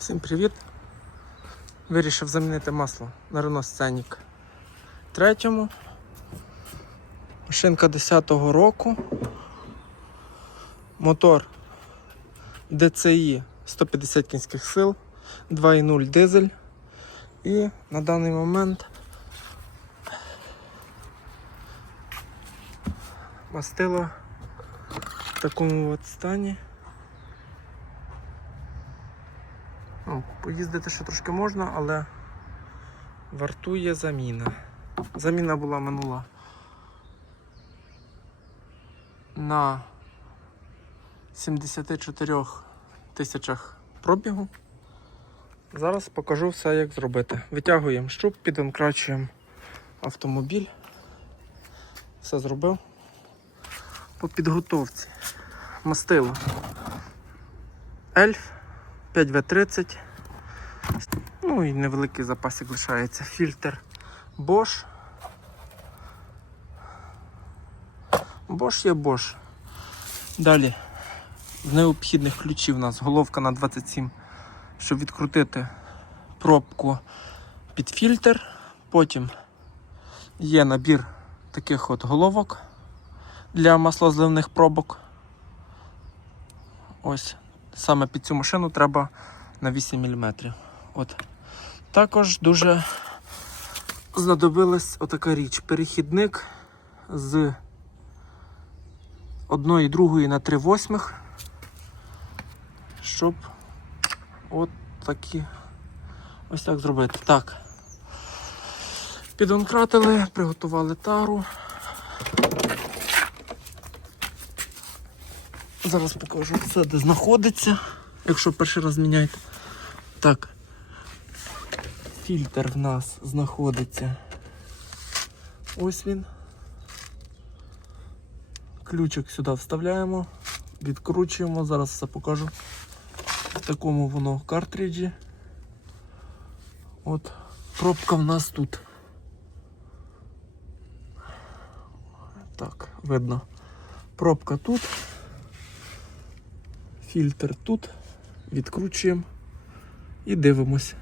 Всім привіт! Вирішив замінити масло на Renault Scenic третьому. Машинка 10-го року. Мотор DCI 150 кінських сил, 2.0 дизель. І на даний момент мастило в такому от стані. Ну, поїздити ще трошки можна, але вартує заміна. Заміна була минула на 74 тисячах пробігу. Зараз покажу все, як зробити. Витягуємо щуп, підонкрачуємо автомобіль. Все зробив. По підготовці. Мастило. Ельф 5В30. Ну і невеликий запасик лишається. Фільтр Bosch. Bosch є Bosch. Далі з необхідних ключів у нас головка на 27, щоб відкрутити пробку під фільтр. Потім є набір таких от головок для маслозливних пробок. Ось саме під цю машину треба на 8 мм. От. Також дуже знадобилась отака річ. Перехідник з 1 другої на 3 восьмих, щоб от такі ось так зробити. Так. Підонкратили, приготували тару. Зараз покажу все, де знаходиться, якщо перший раз міняєте. Так. Фільтр в нас знаходиться. Ось він. Ключик сюди вставляємо, відкручуємо, зараз все покажу. В такому воно картриджі. От, пробка в нас тут. Так, видно. Пробка тут. Фільтр тут. Відкручуємо і дивимось.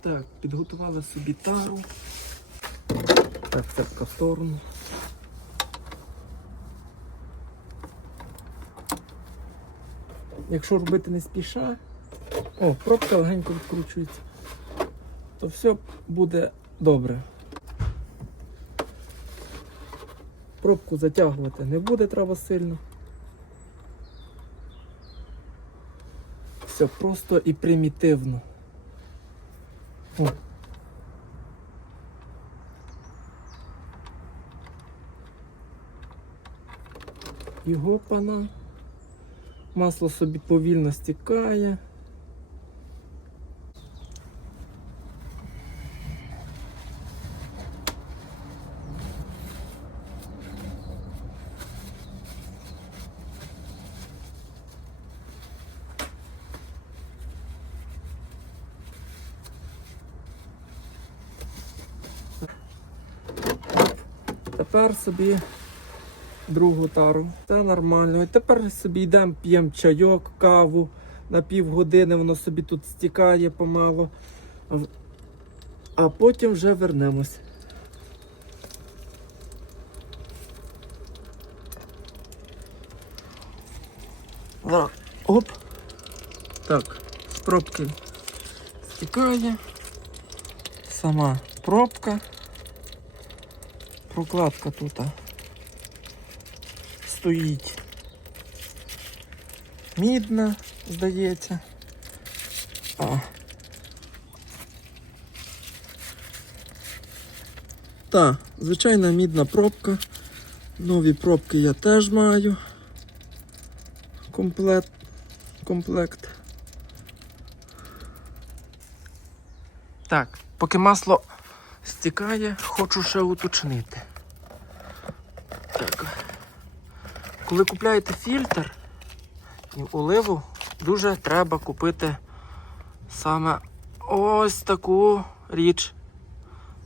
Так, підготували собі тару. Так, цепка в сторону. Якщо робити не спіша, о, пробка легенько відкручується, то все буде добре. Пробку затягувати не буде треба сильно. Все просто і примітивно. О. І гопана. Масло собі повільно стікає. Тепер собі другу тару. Це нормально. І тепер собі йдемо, п'ємо чайок, каву на півгодини, воно собі тут стікає помало. А потім вже вернемось. Оп. Так, з пробки стікає. Сама пробка. Прокладка тут стоїть. Мідна, здається. А. Та, звичайна мідна пробка. Нові пробки я теж маю. Комплект. Комплект. Так, поки масло стікає, хочу ще уточнити. Так. Коли купляєте фільтр і оливу, дуже треба купити саме ось таку річ.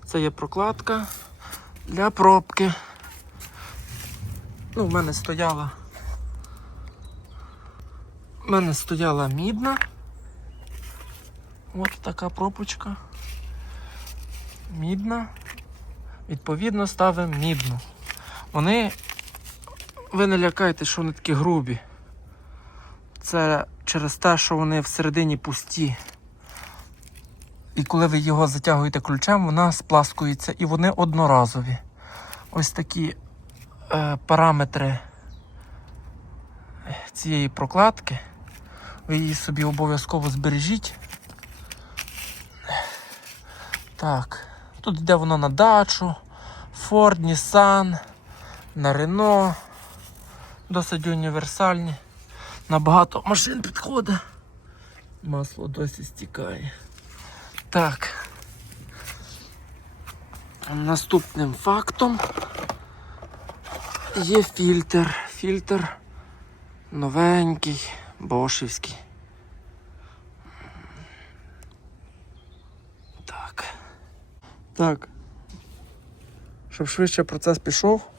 Це є прокладка для пробки. Ну, в мене стояла. В мене стояла мідна. От така пропучка. Мідна. Відповідно, ставимо мідну. Вони. Ви не лякайте, що вони такі грубі. Це через те, що вони всередині пусті. І коли ви його затягуєте ключем, вона спласкується і вони одноразові. Ось такі е, параметри цієї прокладки. Ви її собі обов'язково збережіть. Так, тут йде воно на дачу, Ford, Nissan, на Renault. Досить універсальні. На багато машин підходить. Масло досі стікає. Так. Наступним фактом є фільтр. Фільтр новенький, бошівський. Так. Так. Щоб швидше процес пішов.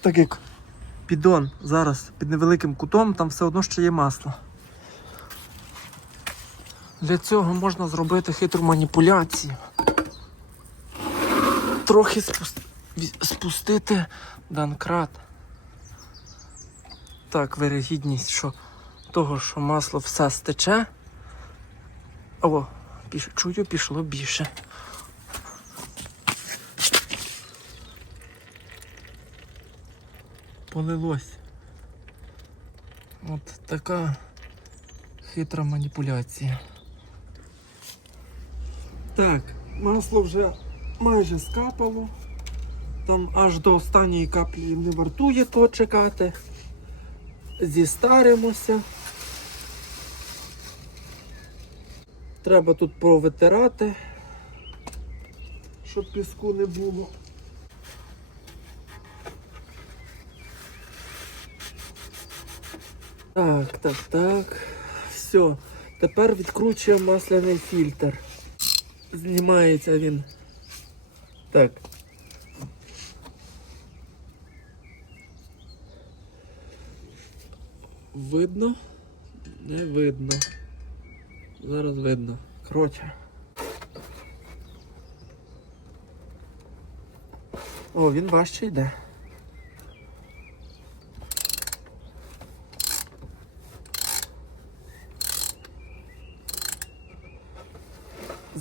Так як піддон зараз під невеликим кутом, там все одно ще є масло. Для цього можна зробити хитру маніпуляцію. Трохи спус- ві- спустити данкрат. Так, вирогідність, що того, що масло все стече. О, піш... чую, пішло більше. Полилось. От така хитра маніпуляція. Так, масло вже майже скапало. Там аж до останньої каплі не вартує то чекати. Зістаримося. Треба тут провитирати, щоб піску не було. Так, так, так. Все. Тепер відкручуємо масляний фільтр. Знімається він. Так. Видно? Не видно. Зараз видно. Коротше. О, він важче йде.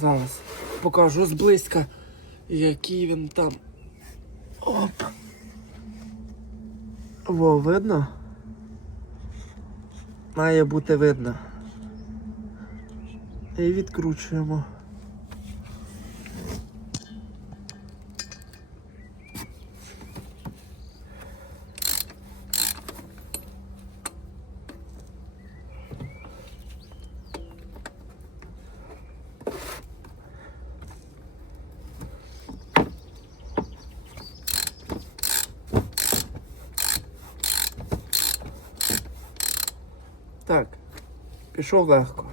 Зараз покажу зблизька, який він там. Оп. Во, видно? Має бути видно. І відкручуємо. Так, пішов легко.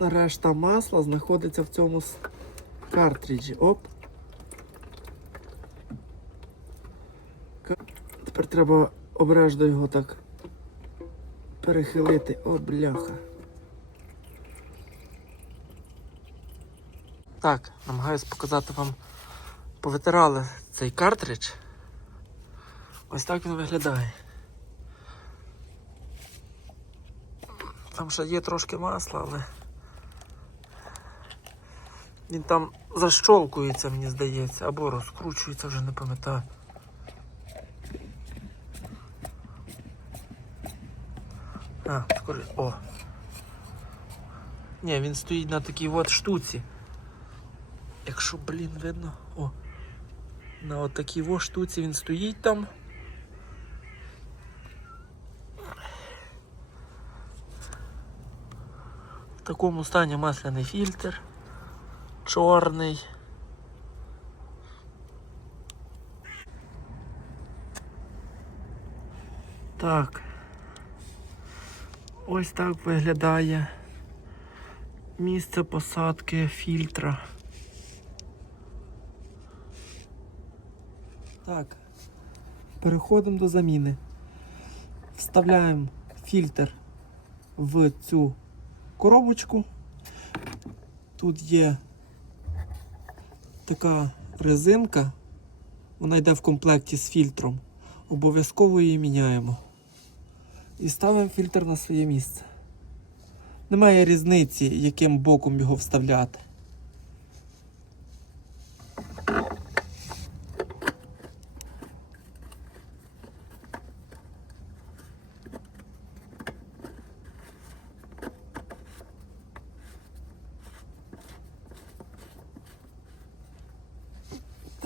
Решта масла знаходиться в цьому картриджі. Оп. Тепер треба обережно його так перехилити. О, бляха. Так, намагаюсь показати вам. Повитирали цей картридж. Ось так він виглядає. Там ще є трошки масла, але він там защолкується, мені здається, або розкручується, вже не пам'ятаю. А, скорі. О. Ні, він стоїть на такій от штуці. Якщо, блін, видно. О. На от такій во штуці він стоїть там. В такому стані масляний фільтр. Чорний. Так. Ось так виглядає місце посадки фільтра. Так. Переходимо до заміни. Вставляємо фільтр в цю коробочку. Тут є така резинка. Вона йде в комплекті з фільтром. Обов'язково її міняємо. І ставимо фільтр на своє місце. Немає різниці, яким боком його вставляти.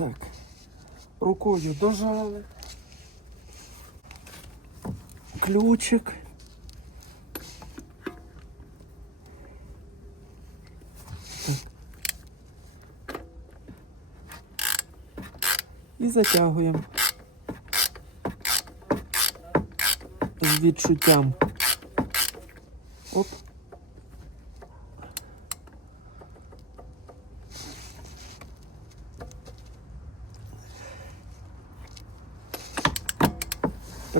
Так, рукою дожали. Ключик. І затягуємо. З відчуттям. Оп.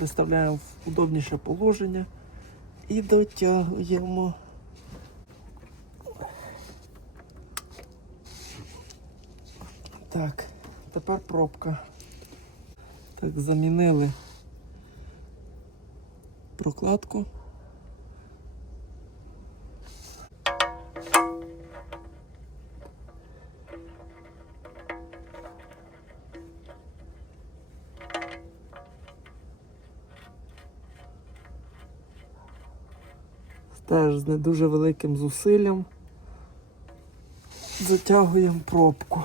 Переставляємо в удобніше положення і дотягуємо. Так, тепер пробка. Так, замінили прокладку. Теж з не дуже великим зусиллям затягуємо пробку.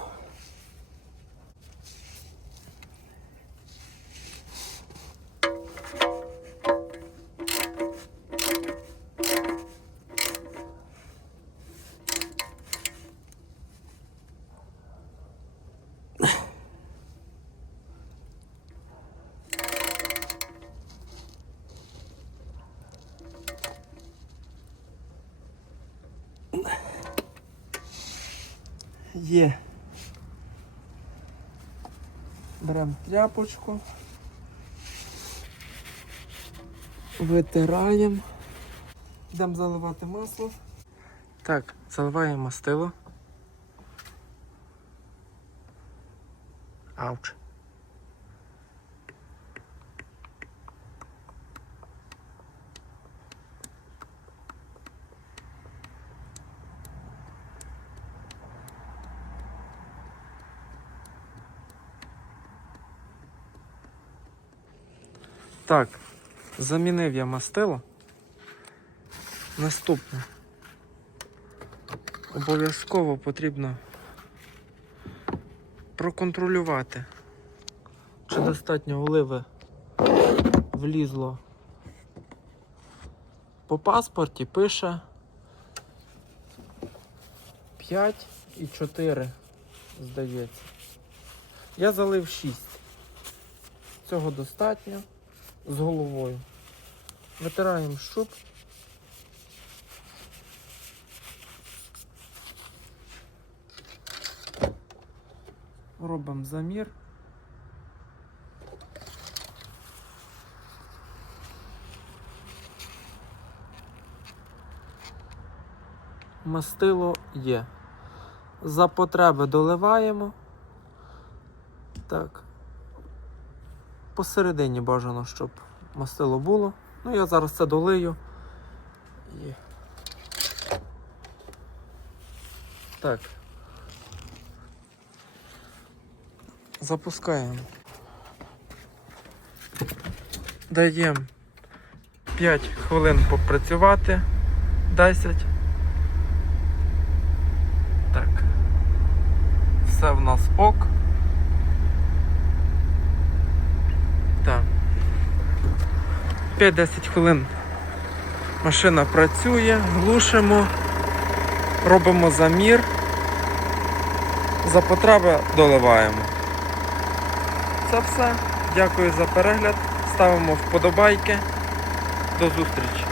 Є. Беремо тряпочку. Витираємо. Йдемо заливати масло. Так, заливаємо мастило. Ауч. Так, замінив я мастило. Наступне. Обов'язково потрібно проконтролювати, чи достатньо оливи влізло. По паспорті пише 5 і 4, здається. Я залив 6. Цього достатньо з головою. Витираємо шуб. Робимо замір. Мастило є. За потреби доливаємо. Так. Посередині бажано, щоб мастило було. Ну, я зараз це долию. І... Так. Запускаємо. Даємо 5 хвилин попрацювати. 10. Так. Все в нас ок. Так. 5-10 хвилин машина працює, глушимо, робимо замір, за потреби доливаємо. Це все. Дякую за перегляд. Ставимо вподобайки. До зустрічі!